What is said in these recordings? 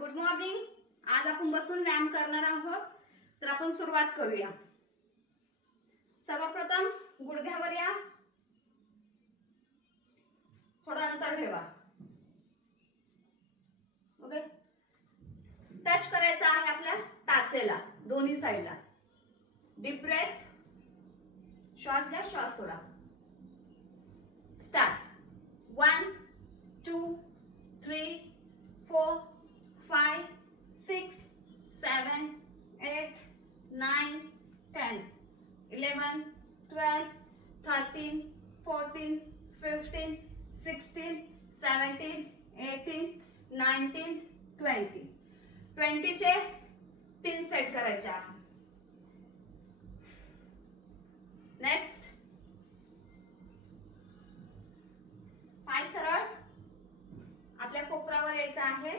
Good morning. आज आपण बसून व्यायाम करणार आहोत. तर आपण सुरुवात करूया. सर्वप्रथम गुडघ्यावर या, थोडं अंतर ठेवा. ओके. टच करायचं आहे आपल्या टाचेला दोन्ही साइडला. Deep breath. श्वास घ्या, श्वास सोडा. स्टार्ट. 1 2 3 4 5 6 7 8 9 10 11 12 13 14 15 16 17 18 19 20. 20 चे 3 सेट करायचे आहे. नेक्स्ट. पाय सरळ आपल्या कोपरावर यायचं आहे.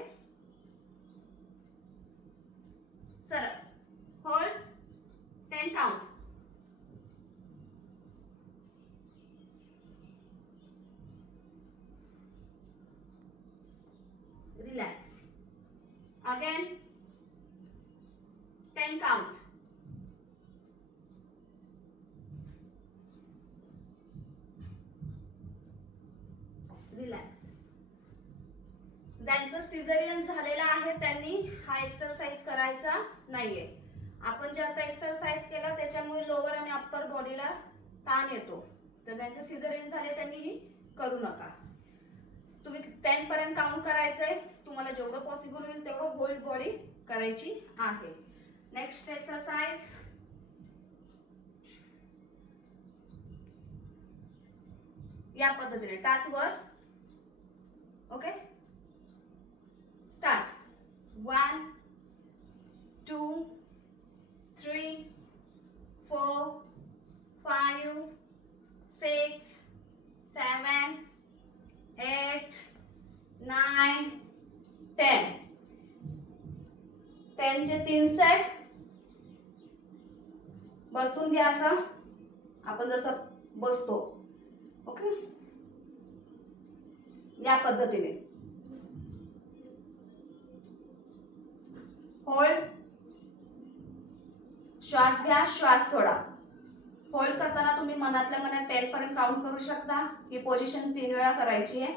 सरळ. Hold 10 count. Relax. Again 10 count. Relax. ज्यांचं सिझेरियन झालेलं आहे त्यांनी हा एक्सरसाइज करायचा नाहीये. आपण जे आता एक्सरसाइज केला त्याच्यामुळे लोअर आणि अप्पर बॉडीला ताण येतो. तर ज्यांचं सिझेरियन झाले त्यांनी ही करू नका. तुम्ही 10 पर्यंत काउंट करायचंय. तुम्हाला जेवढं पॉसिबल होईल तेवढं होल्ड बॉडी करायची आहे. Next exercise. या पद्धतीने टाचवर. ओके. स्टार्ट. 1 2 3 4 5 6 7 8 9 10. 10 चे 3 सेट. बसून घ्या असं आपण जसं बसतो. ओके. या पद्धतीने. होल्ड. श्वास घ्या, श्वास सोडा. होल्ड करताना तुम्ही मनातल्या मनात 10 पर्यंत काउंट करू शकता. ही पोझिशन 3 वेळा करायची आहे.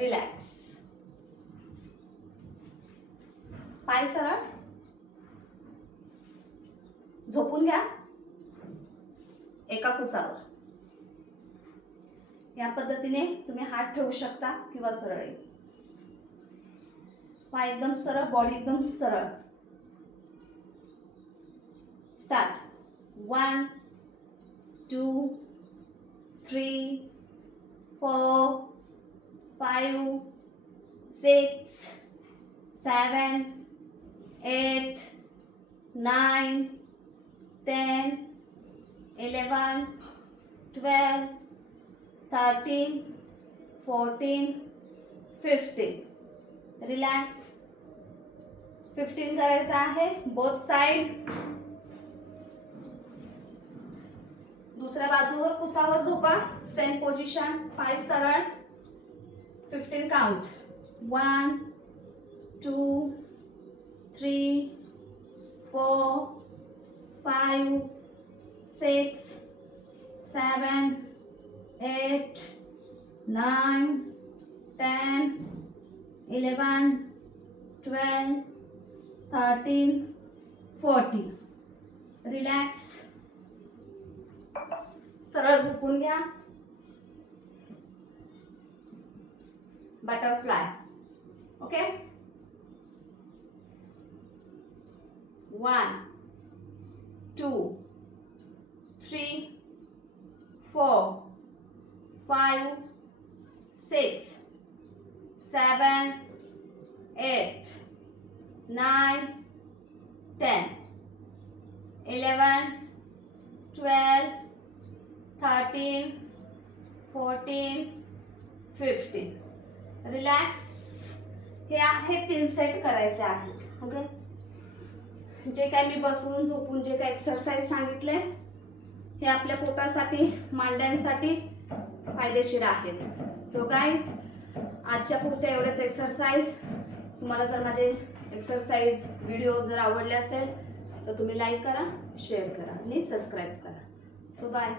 रिलॅक्स. पाय सरळ. झोपून घ्या एका कुसावर. या पद्धतीने तुम्ही हात ठेवू शकता किंवा सरळ. पाय एकदम सरळ, बॉडी एकदम सरळ. स्टार्ट. 1 2 3 4 5 6 7 8 9 10 11 12 13 14 15. रिलॅक्स. 15 करायचं आहे. Both side. दुसऱ्या बाजूवर कुसावर झोपा. Same position. पाय सरळ. 15 काउंट. 1 2 3 4 5 6 7 8 9 10 11 12 13 14. रिलॅक्स. सरळ झोपून घ्या. बटरफ्लाय. ओके. 1 2 3 4 5 6 7 8 9 10 11 12 13 14 15. रिलॅक्स. हे आहे 3 सेट करायचे आहेत. ओके. जे काय मी बसून झोपून जे काय एक्सरसाइज सांगितले हे आपल्या पोटासाठी, मांड्यांसाठी फायदेशीर आहेत. सो गाईज, आजच्या पुरत्या एवढेच एक्सरसाइज. तुम्हाला जर माझे एक्सरसाइज व्हिडिओ जर आवडले असेल तर तुम्ही लाईक करा, शेअर करा आणि सबस्क्राईब करा. So bye.